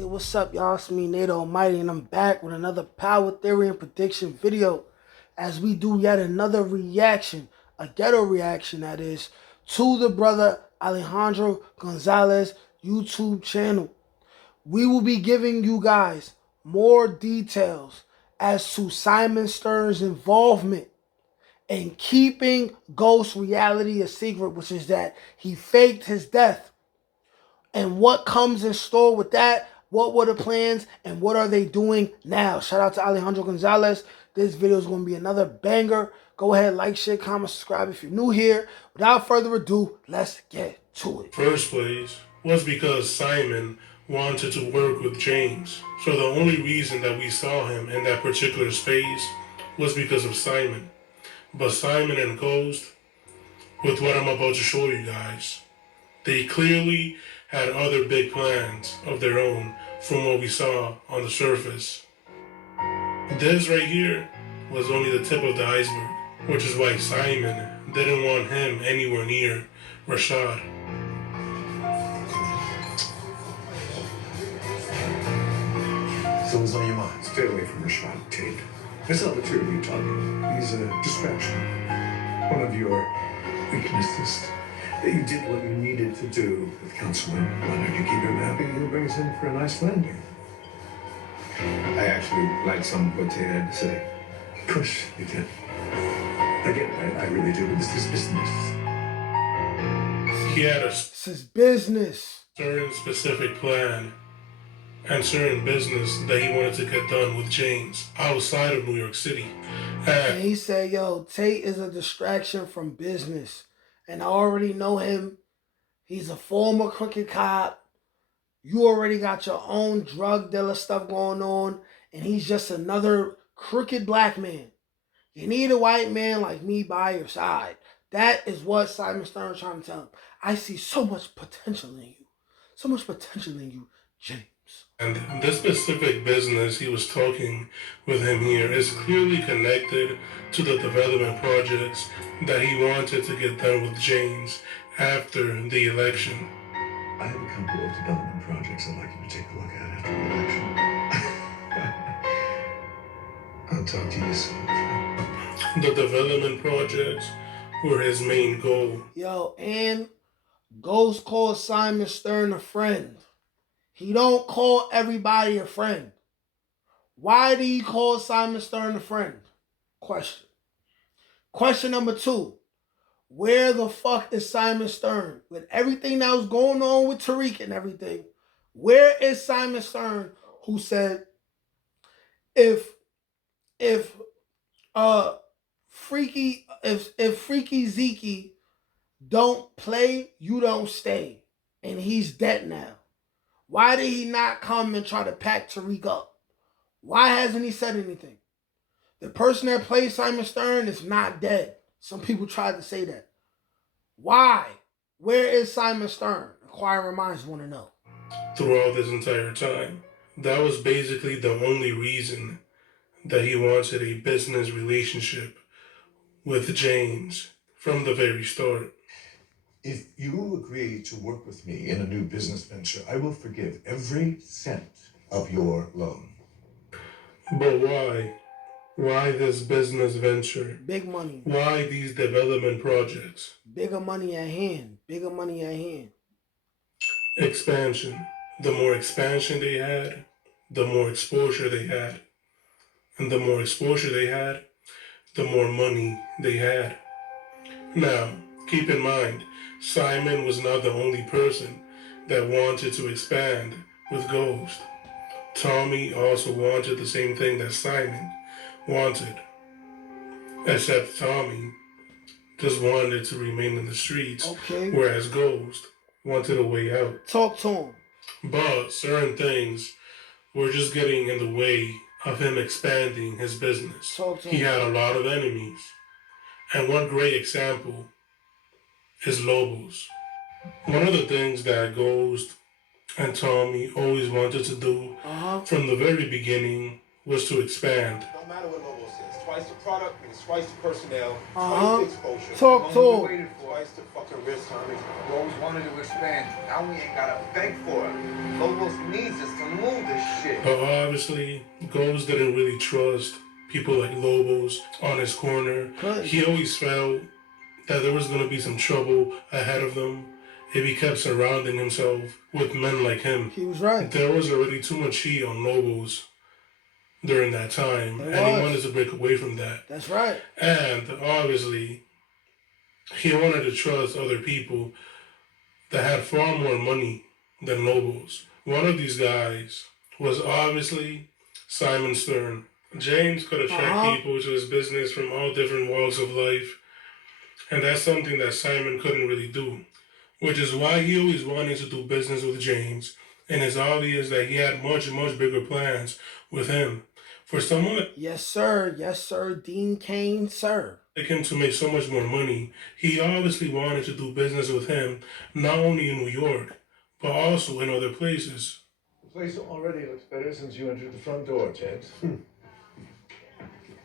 Hey, what's up, y'all? It's me, Nate Almighty, and I'm back with another Power Theory and Prediction video as we do yet another reaction, a ghetto reaction that is, to the brother Alejandro Gonzalez YouTube channel. We will be giving you guys more details as to Simon Stern's involvement in keeping Ghost reality a secret, which is that he faked his death. And what comes in store with that? What were the plans and what are they doing now? Shout out to Alejandro Gonzalez. This video is going to be another banger. Go ahead, like, share, comment, subscribe if you're new here. Without further ado, let's get to it. First place was because Simon wanted to work with James. So the only reason that we saw him in that particular space was because of Simon. But Simon and Ghost, with what I'm about to show you guys, they clearly had other big plans of their own from what we saw on the surface. This right here was only the tip of the iceberg, which is why Simon didn't want him anywhere near Rashad. So what's on your mind? Stay away from Rashad Tate. That's not the truth you're talking. He's a distraction. One of your weaknesses. You did what you needed to do with Councilman. Why don't you keep him happy? He'll bring us in for a nice landing. I actually like some of what Tate had to say. Of course you did. I get it. I really do. This is business. He had a This is business. certain specific plan and certain business that he wanted to get done with James outside of New York City. And he said, yo, Tate is a distraction from business. And I already know him. He's a former crooked cop. You already got your own drug dealer stuff going on. And he's just another crooked black man. You need a white man like me by your side. That is what Simon Stern is trying to tell him. I see so much potential in you. So much potential in you, James. And this specific business he was talking with him here is clearly connected to the development projects that he wanted to get done with James after the election. I have a couple of development projects I'd like you to take a look at after the election. I'll talk to you soon. The development projects were his main goal. Yo, and Ghost calls Simon Stern a friend. He don't call everybody a friend. Why do he call Simon Stern a friend? Question. Question number 2. Where the fuck is Simon Stern? With everything that was going on with Tariq and everything, where is Simon Stern who said, if Freaky Zeke don't play, you don't stay. And he's dead now. Why did he not come and try to pack Tariq up? Why hasn't he said anything? The person that plays Simon Stern is not dead. Some people tried to say that. Why? Where is Simon Stern? Inquiring minds want to know. Throughout this entire time, that was basically the only reason that he wanted a business relationship with James from the very start. If you agree to work with me in a new business venture, I will forgive every cent of your loan. But why? Why this business venture? Big money. Why these development projects? Bigger money at hand. Bigger money at hand. Expansion. The more expansion they had, the more exposure they had. And the more exposure they had, the more money they had. Now, keep in mind, Simon was not the only person that wanted to expand with Ghost. Tommy also wanted the same thing that Simon wanted. Except Tommy just wanted to remain in the streets, Okay. whereas Ghost wanted a way out. Talk to him. But certain things were just getting in the way of him expanding his business. Talk to He him. had a lot of enemies. And one great example is Lobos. One of the things that Ghost and Tommy always wanted to do from the very beginning was to expand. No matter what Lobos says, twice the product means twice the personnel, Uh-huh. twice the exposure. Talk to him. Twice the fucking took a risk, Tommy. We always wanted to expand. Now we ain't gotta beg for it. Lobos needs us to move this shit. But obviously, Ghost didn't really trust people like Lobos on his corner. He always felt that there was going to be some trouble ahead of them if he kept surrounding himself with men like him. He was right. There was already too much heat on Lobos during that time, and he wanted to break away from that. That's right. And obviously, he wanted to trust other people that had far more money than Lobos. One of these guys was obviously Simon Stern. James could attract people to his business from all different walks of life, and that's something that Simon couldn't really do, which is why he always wanted to do business with James, and it's obvious that he had much bigger plans with him. For someone Yes, sir, Dean Cain, sir. like him to make so much more money, he obviously wanted to do business with him, not only in New York, but also in other places. The place already looks better since you entered the front door, James.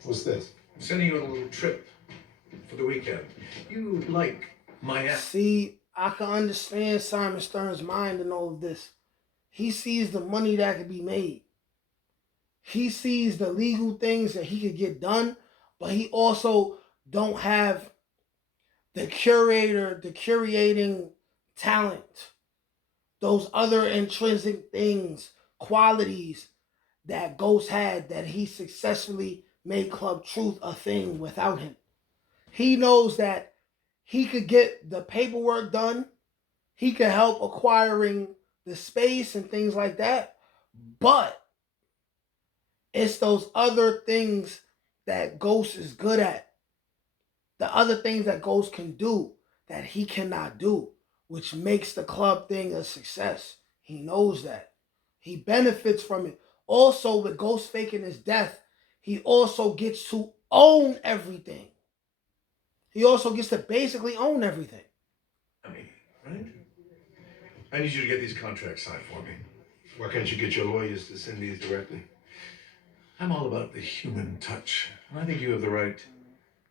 What's this? I'm sending you on a little trip for the weekend. You like Miami? See, I can understand Simon Stern's mind in all of this. He sees the money that could be made. He sees the legal things that he could get done, but he also don't have the curating talent, those other intrinsic things, qualities that Ghost had that he successfully made Club Truth a thing without him. He knows that he could get the paperwork done, he could help acquiring the space and things like that, but it's those other things that Ghost is good at. The other things that Ghost can do that he cannot do, which makes the club thing a success. He knows that. He benefits from it. Also, with Ghost faking his death, he also gets to own everything. He also gets to basically own everything. Right? I need you to get these contracts signed for me. Why can't you get your lawyers to send these directly? I'm all about the human touch. And I think you have the right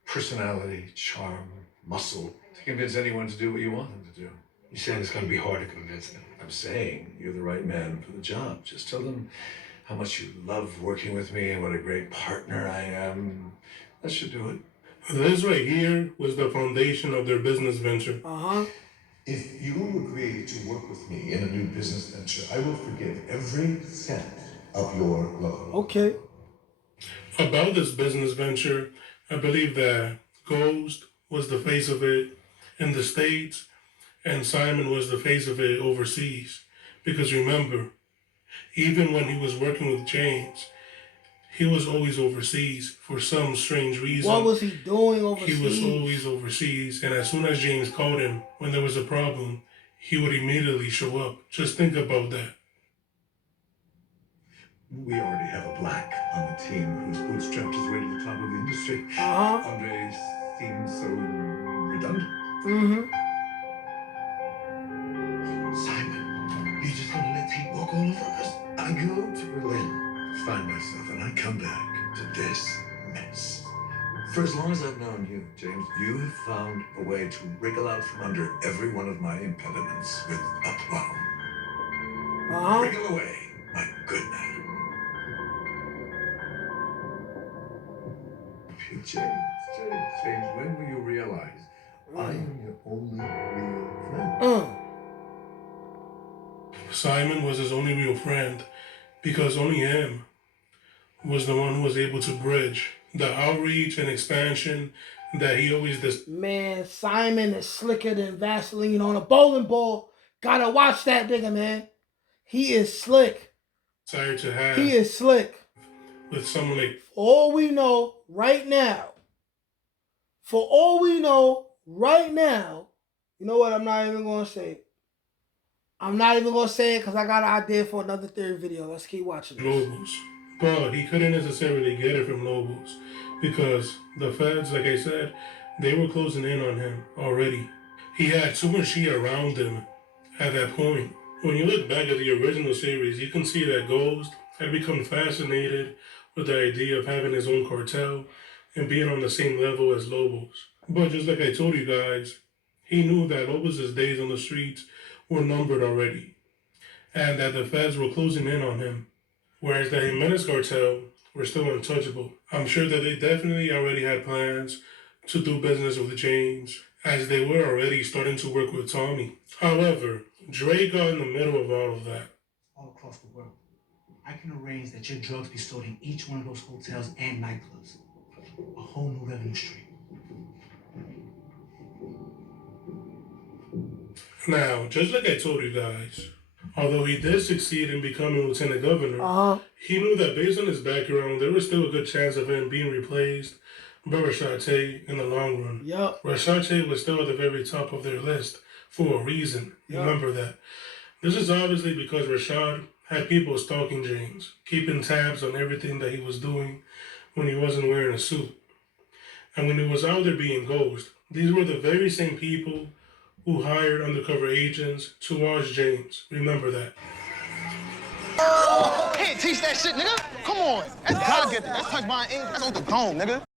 personality, charm, muscle to convince anyone to do what you want them to do. You're saying it's going to be hard to convince them. I'm saying you're the right man for the job. Just tell them how much you love working with me and what a great partner I am. That should do it. This right here was the foundation of their business venture. If you agree to work with me in a new business venture, I will forgive every cent of your loan. Okay. About this business venture, I believe that Ghost was the face of it in the States, and Simon was the face of it overseas. Because remember, even when he was working with James, he was always overseas for some strange reason. What was he doing overseas? He was always overseas, and as soon as James called him when there was a problem, he would immediately show up. Just think about that. We already have a black on the team who's bootstrapped his way to the top of the industry. Andre seems so redundant. Simon, you just gonna let hate walk all over us? I go to Berlin, find myself, and I come back to this mess. For as long as I've known you, James, you have found a way to wriggle out from under every one of my impediments with aplomb. Wriggle away, my good man. James, when will you realize I am your only real friend? Simon was his only real friend because only him was the one who was able to bridge the outreach and expansion that he always did. Man, Simon is slicker than Vaseline on a bowling ball. Gotta watch that nigga, man. He is slick. Desired to have He is slick. with someone like For all we know right now, you know what? I'm not even going to say it. I'm not even going to say it because I got an idea for another theory video. Let's keep watching this. Lobos. But he couldn't necessarily get it from Lobos because the feds, like I said, they were closing in on him already. He had too much heat around him at that point. When you look back at the original series, you can see that Ghost had become fascinated with the idea of having his own cartel and being on the same level as Lobos. But just like I told you guys, He knew that Lopez's days on the streets were numbered already, and that the feds were closing in on him, whereas the Jimenez cartel were still untouchable. I'm sure that they definitely already had plans to do business with James, as they were already starting to work with Tommy. However, Dre got in the middle of all of that. All across the world, I can arrange that your drugs be stored in each one of those hotels and nightclubs. A whole new revenue stream. Now, just like I told you guys, although he did succeed in becoming lieutenant governor, he knew that based on his background, there was still a good chance of him being replaced by Rashad Tate in the long run. Yup. Rashad Tate was still at the very top of their list for a reason. Yep. Remember that. This is obviously because Rashad had people stalking James, keeping tabs on everything that he was doing when he wasn't wearing a suit. And when he was out there being ghost, these were the very same people who hired undercover agents to watch James. Remember that. Can't teach that shit, nigga. Come on. That's God given. That's touch my ink. That's on the dome, nigga.